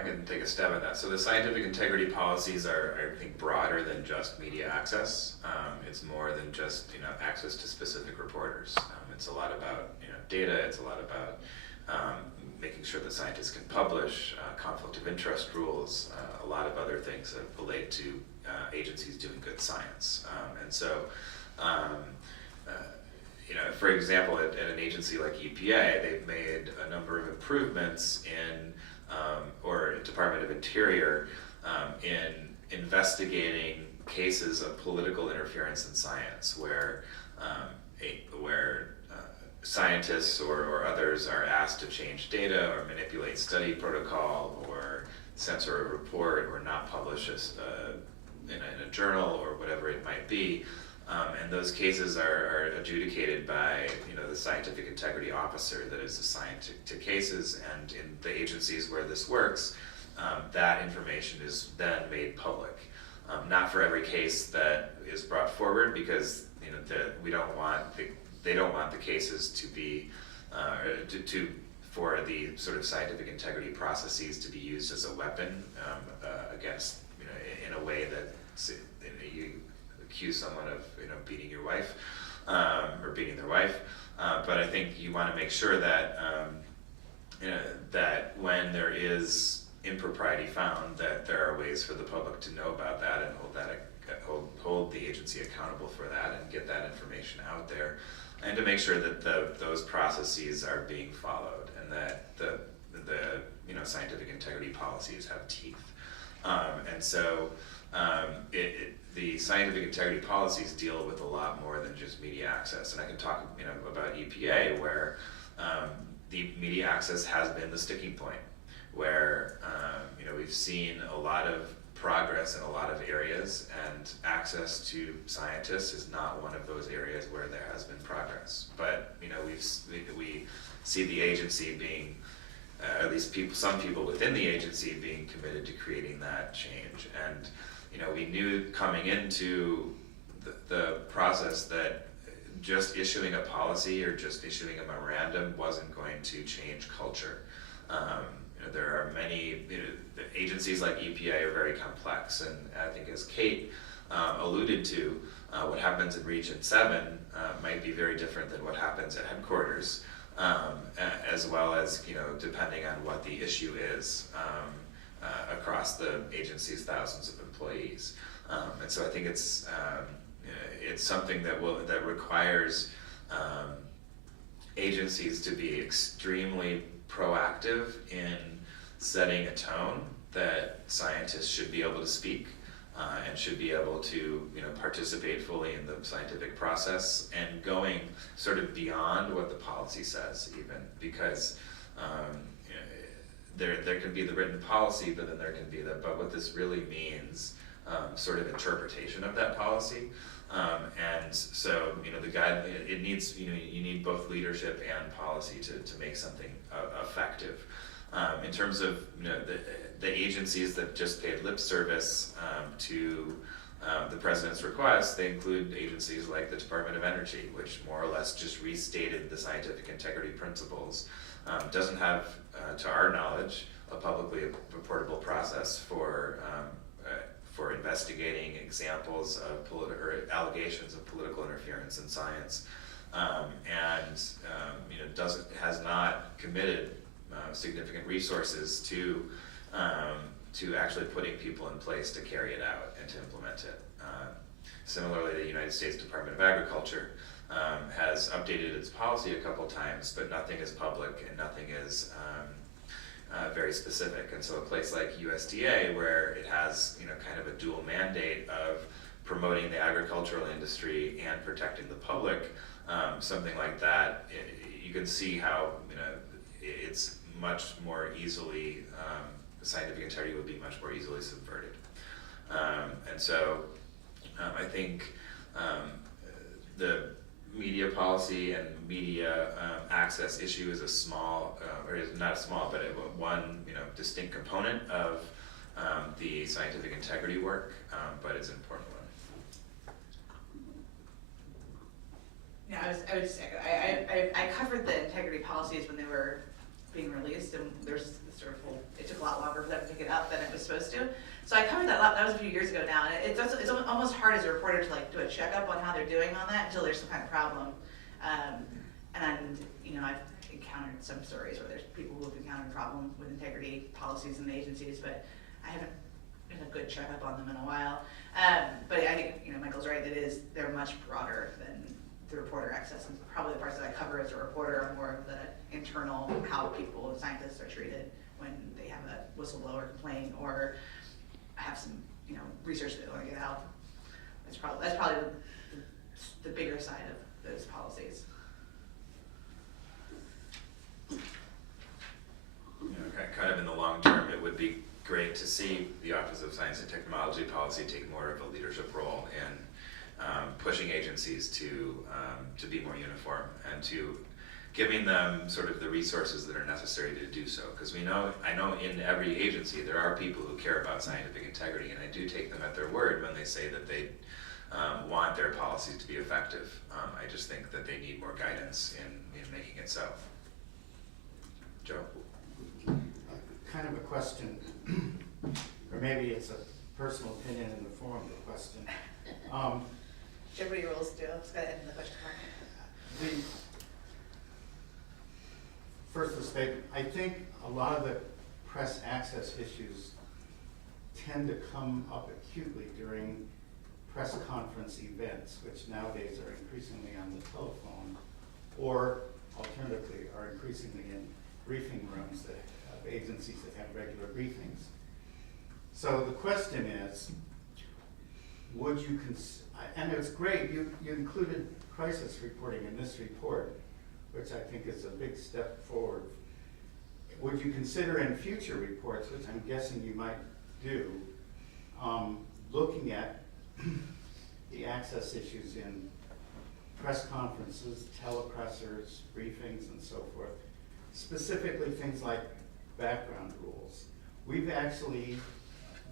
I can take a stab at that. So the scientific integrity policies are, I think, broader than just media access. It's more than just access to specific reporters. It's a lot about data. It's a lot about making sure that scientists can publish, conflict of interest rules, a lot of other things that relate to agencies doing good science. And so, for example, at an agency like EPA, they've made a number of improvements in, or Department of Interior, in investigating cases of political interference in science, where scientists or others are asked to change data or manipulate study protocol or censor a report or not publish in a journal or whatever it might be. And those cases are adjudicated by the scientific integrity officer that is assigned to cases, and in the agencies where this works, that information is then made public. Not for every case that is brought forward, because they don't want the cases to be for the sort of scientific integrity processes to be used as a weapon against in a way that you accuse someone of beating your wife or beating their wife, but I think you want to make sure that that when there is impropriety found, that there are ways for the public to know about that and hold the agency accountable for that and get that information out there, and to make sure that those processes are being followed and that the scientific integrity policies have teeth. And so the scientific integrity policies deal with a lot more than just media access. And I can talk about EPA, where the media access has been the sticking point, where we've seen a lot of progress in a lot of areas, and access to scientists is not one of those areas where there has been progress. But we see the agency being, at least some people within the agency being committed to creating that change. And we knew coming into the process that just issuing a policy or just issuing a memorandum wasn't going to change culture. There are many agencies like EPA are very complex, and I think, as Kate alluded to, what happens in Region 7 might be very different than what happens at headquarters, as well as depending on what the issue is across the agency's thousands of employees. And so I think it's something that requires agencies to be extremely proactive in setting a tone that scientists should be able to speak and should be able to participate fully in the scientific process, and going sort of beyond what the policy says, even, because there can be the written policy, but then there can be but what this really means sort of interpretation of that policy. And so the guide, it needs you need both leadership and policy to make something effective. In terms of the agencies that just paid lip service to the president's request, they include agencies like the Department of Energy, which more or less just restated the scientific integrity principles. Doesn't have, to our knowledge, a publicly reportable process for investigating examples of or allegations of political interference in science, and has not committed significant resources to actually putting people in place to carry it out and to implement it. Similarly, the United States Department of Agriculture has updated its policy a couple times, but nothing is public and nothing is very specific. And so a place like USDA, where it has kind of a dual mandate of promoting the agricultural industry and protecting the public, something like that, you can see how it's much more easily, scientific integrity would be much more easily subverted. And so I think the media policy and media access issue is a small, or is not small, but one distinct component of the scientific integrity work, but it's an important one. Yeah, I would just echo. I covered the integrity policies when they were being released, and there's this sort of whole, it took a lot longer for them to pick it up than it was supposed to. So I covered that a lot, that was a few years ago now, and it's almost hard as a reporter to like do a checkup on how they're doing on that until there's some kind of problem. And you know, I've encountered some stories where there's people who have encountered problems with integrity policies in the agencies, but I haven't done a good checkup on them in a while. But I think, you know, Michael's right, they're much broader than the reporter access, and probably the parts that I cover as a reporter are more of the internal, how people, scientists are treated when they have a whistleblower complaint or have some, you know, research they want to get out. That's probably the bigger side of those policies. You know, kind of in the long term, it would be great to see the Office of Science and Technology Policy take more of a leadership role in pushing agencies to be more uniform and to giving them sort of the resources that are necessary to do so. Because I know in every agency there are people who care about scientific integrity, and I do take them at their word when they say that they want their policies to be effective. I just think that they need more guidance in making it so. Joe? Kind of a question, or maybe it's a personal opinion in the form of a question. Jeopardy rules do. It's got to end in the question mark. First, the statement. I think a lot of the press access issues tend to come up acutely during press conference events, which nowadays are increasingly on the telephone, or alternatively are increasingly in briefing rooms that have agencies that have regular briefings. So the question is, would you and it's great, you included crisis reporting in this report, which I think is a big step forward. Would you consider in future reports, which I'm guessing you might do, looking at the access issues in press conferences, telepressers, briefings, and so forth, specifically things like background rules? We've actually,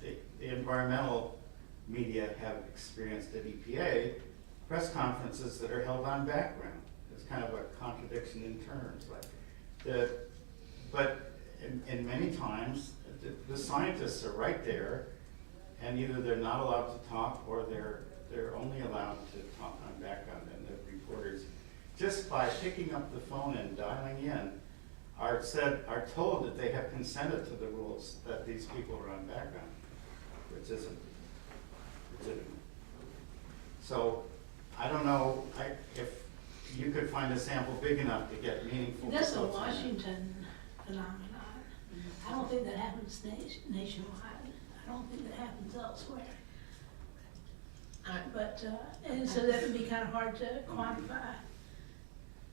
the environmental media have experienced at EPA press conferences that are held on background. It's kind of a contradiction in terms, but in many times the scientists are right there, and either they're not allowed to talk or they're only allowed to talk on background, and the reporters, just by picking up the phone and dialing in, are told that they have consented to the rules that these people are on background, which isn't legitimate. So I don't know if you could find a sample big enough to get meaningful That's a results on it. Washington phenomenon. I don't think that happens nationwide. I don't think that happens elsewhere. And so that would be kind of hard to quantify.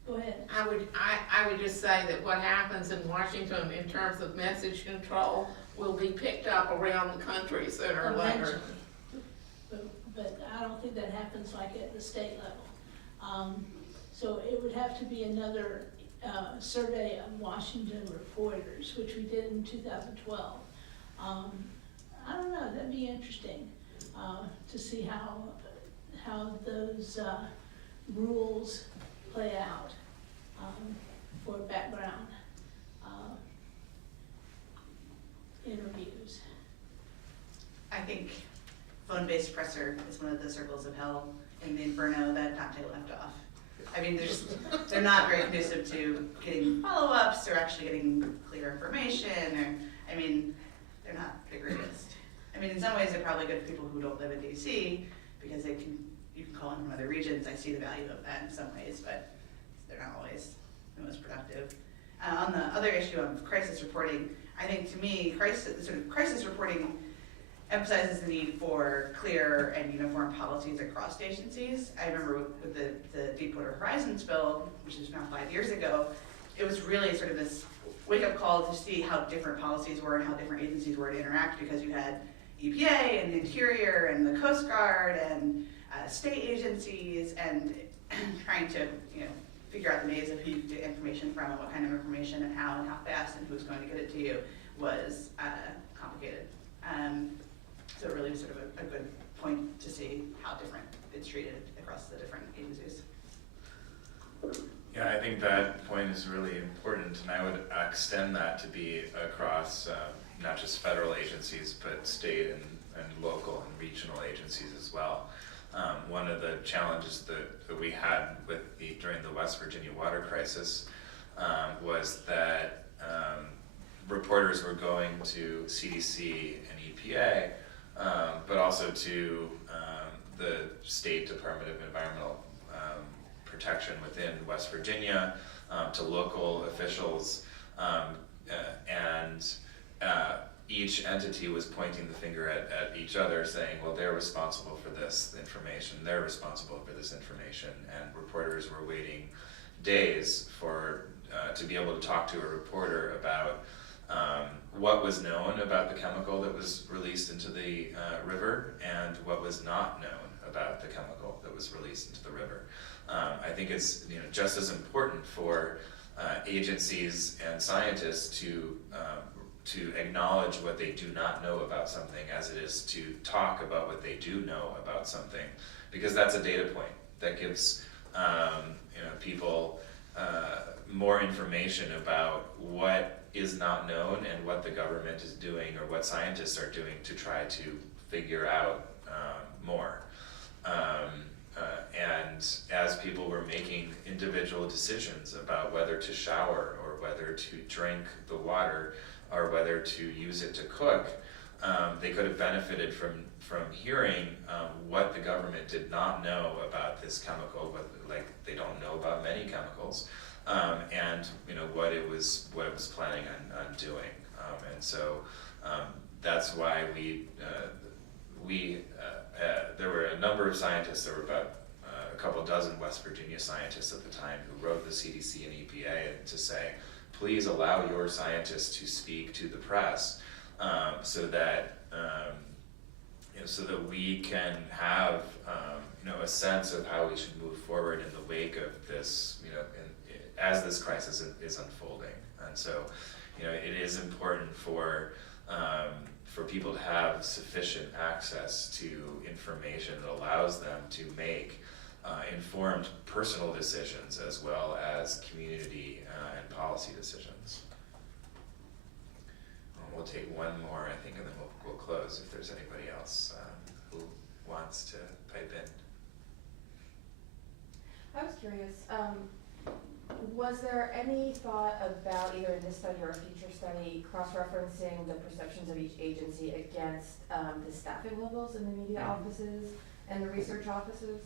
Go ahead. I would just say that what happens in Washington in terms of message control will be picked up around the country sooner or later. But I don't think that happens like at the state level. So it would have to be another survey of Washington reporters, which we did in 2012. I don't know, that'd be interesting to see how those rules play out for background interviews. I think phone-based presser is one of the circles of hell in the inferno that Dante left off. I mean, they're not very conducive to getting follow-ups or actually getting clear information, or, I mean, they're not the greatest. I mean, in some ways they're probably good for people who don't live in DC, because you can call in from other regions. I see the value of that in some ways, but they're not always the most productive. On the other issue of crisis reporting, I think to me, crisis reporting emphasizes the need for clear and uniform policies across agencies. I remember with the Deepwater Horizon spill, which is now 5 years ago, it was really sort of this wake-up call to see how different policies were and how different agencies were to interact, because you had EPA and the Interior and the Coast Guard and state agencies, and trying to figure out the maze of who you get information from and what kind of information and how fast and who's going to get it to you was complicated. So it really was sort of a good point to see how different it's treated across the different agencies. Yeah, I think that point is really important, and I would extend that to be across not just federal agencies, but state and local and regional agencies as well. One of the challenges that we had during the West Virginia water crisis was that reporters were going to CDC and EPA, but also to the State Department of Environmental Protection within West Virginia, to local officials, and each entity was pointing the finger at each other, saying, well, they're responsible for this information, they're responsible for this information, and reporters were waiting days to be able to talk to a reporter about what was known about the chemical that was released into the river and what was not known about the chemical that was released into the river. I think it's just as important for agencies and scientists to acknowledge what they do not know about something as it is to talk about what they do know about something, because that's a data point that gives people more information about what is not known and what the government is doing or what scientists are doing to try to figure out more. And as people were making individual decisions about whether to shower or whether to drink the water or whether to use it to cook, they could have benefited from hearing what the government did not know about this chemical, like they don't know about many chemicals, and what it was planning on doing. And so that's why there were a number of scientists. There were about a couple dozen West Virginia scientists at the time who wrote the CDC and EPA to say, please allow your scientists to speak to the press, so that we can have a sense of how we should move forward in the wake of this, as this crisis is unfolding. And so, it is important for people to have sufficient access to information that allows them to make informed personal decisions as well as community and policy decisions. We'll take one more, I think, and then we'll close if there's anybody else who wants to pipe in. I was curious, was there any thought about, either in this study or a future study, cross-referencing the perceptions of each agency against the staffing levels in the media offices and the research offices?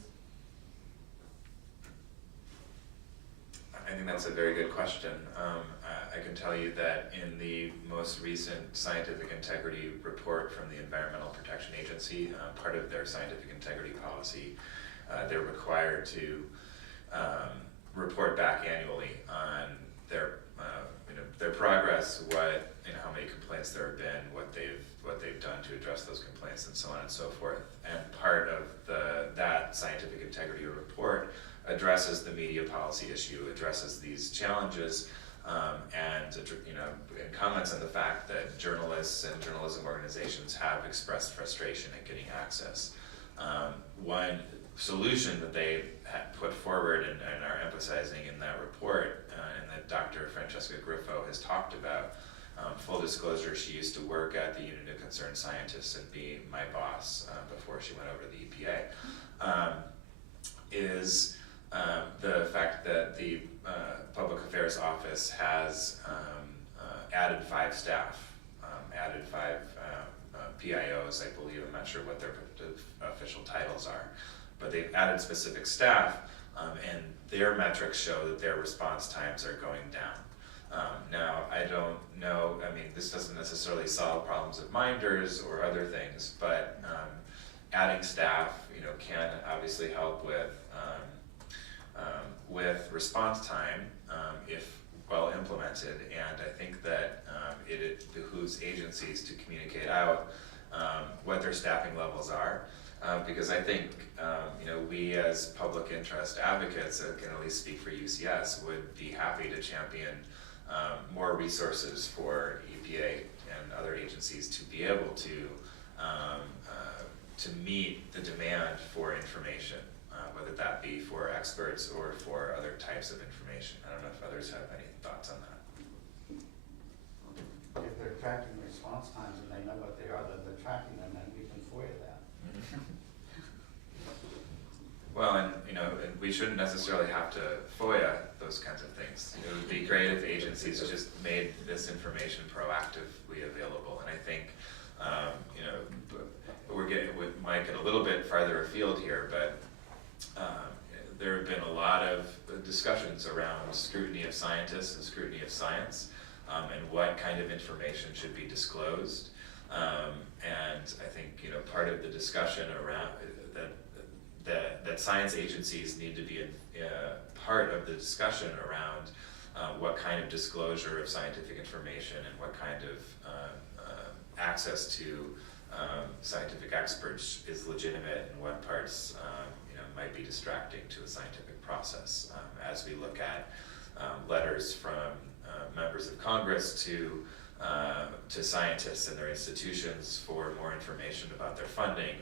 I think that's a very good question. I can tell you that in the most recent scientific integrity report from the Environmental Protection Agency, part of their scientific integrity policy, they're required to report back annually on their progress, how many complaints there have been, what they've done to address those complaints, and so on and so forth. And part of that scientific integrity report addresses the media policy issue, addresses these challenges, and comments on the fact that journalists and journalism organizations have expressed frustration at getting access. One solution that they had put forward and are emphasizing in that report, and that Dr. Francesca Griffo has talked about, full disclosure, she used to work at the Unit of Concerned Scientists and be my boss before she went over to the EPA, is the fact that the Public Affairs Office has added 5 staff, added 5 PIOs, I believe. I'm not sure what their official titles are, but they've added specific staff, and their metrics show that their response times are going down. Now, I don't know, this doesn't necessarily solve problems of minders or other things, but adding staff, can obviously help with response time if well implemented, and I think that it behooves agencies to communicate out what their staffing levels are, because I think we as public interest advocates, can at least speak for UCS, would be happy to champion more resources for EPA and other agencies to be able to meet the demand for information, whether that be for experts or for other types of information. I don't know if others have any thoughts on that. If they're tracking response times and they know what they are, then they're tracking them, and we can FOIA that. Well, and we shouldn't necessarily have to FOIA those kinds of things. It would be great if agencies just made this information proactively available. And I think, might get a little bit farther afield here, but there have been a lot of discussions around scrutiny of scientists and scrutiny of science, and what kind of information should be disclosed. And I think part of the discussion around that science agencies need to be part of the discussion around what kind of disclosure of scientific information and what kind of access to scientific experts is legitimate and what parts might be distracting to the scientific process. As we look at letters from members of Congress to scientists and their institutions for more information about their funding,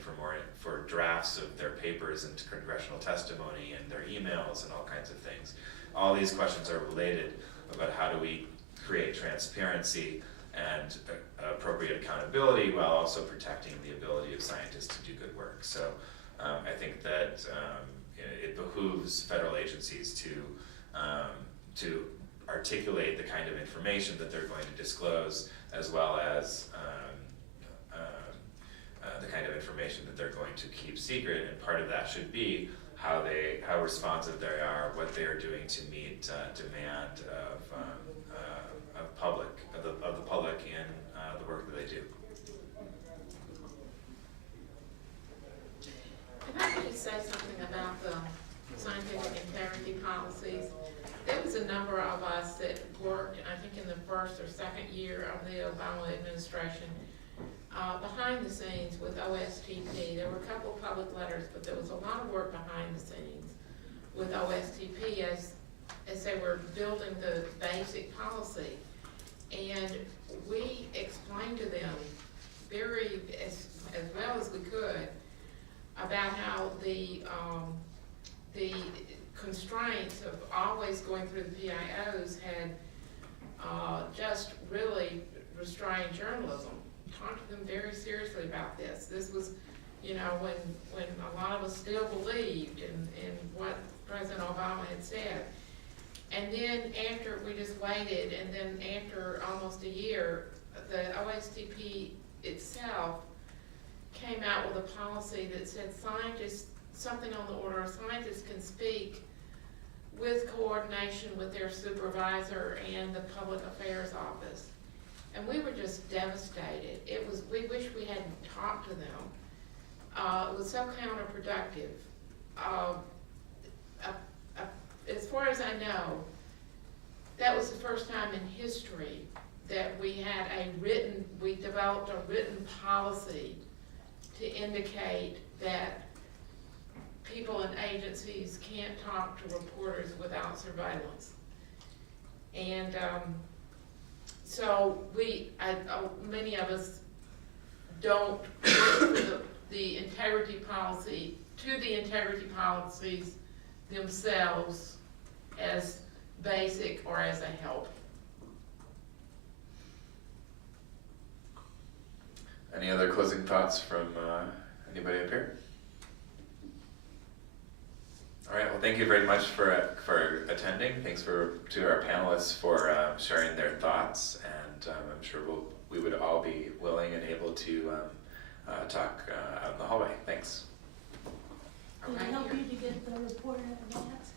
for drafts of their papers and congressional testimony and their emails and all kinds of things. All these questions are related about how do we create transparency and appropriate accountability while also protecting the ability of scientists to do good work. So I think that it behooves federal agencies to articulate the kind of information that they're going to disclose, as well as the kind of information that they're going to keep secret. And part of that should be how responsive they are, what they are doing to meet demand of the public in the work that they do. If I could just say something about the scientific integrity policies. There was a number of us that worked, I think in the first or second year of the Obama administration, behind the scenes with OSTP. There were a couple of public letters, but there was a lot of work behind the scenes with OSTP as they were building the basic policy. And we explained to them as well as we could about how the constraints of always going through the PIOs had just really restrained journalism. Talked to them very seriously about this. This was, when a lot of us still believed in what President Obama had said. And then after we just waited, and then after almost a year, the OSTP itself came out with a policy that said scientists, something on the order of scientists can speak with coordination with their supervisor and the public affairs office. And we were just devastated. We wish we hadn't talked to them. It was so counterproductive. As far as I know, that was the first time in history that we developed a written policy to indicate that people in agencies can't talk to reporters without surveillance. And so many of us don't look for the integrity policy, to the integrity policies themselves as basic or as a help. Any other closing thoughts from anybody up here? All right, well, thank you very much for attending. Thanks to our panelists for sharing their thoughts, and I'm sure we would all be willing and able to talk out in the hallway. Thanks. Did it help you to get the report in advance?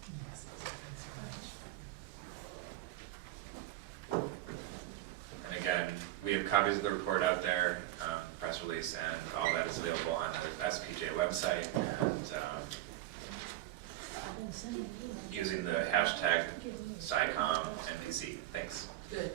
And again, we have copies of the report out there, press release, and all that is available on the SPJ website, and using the hashtag SciCommNBC. Thanks. Good.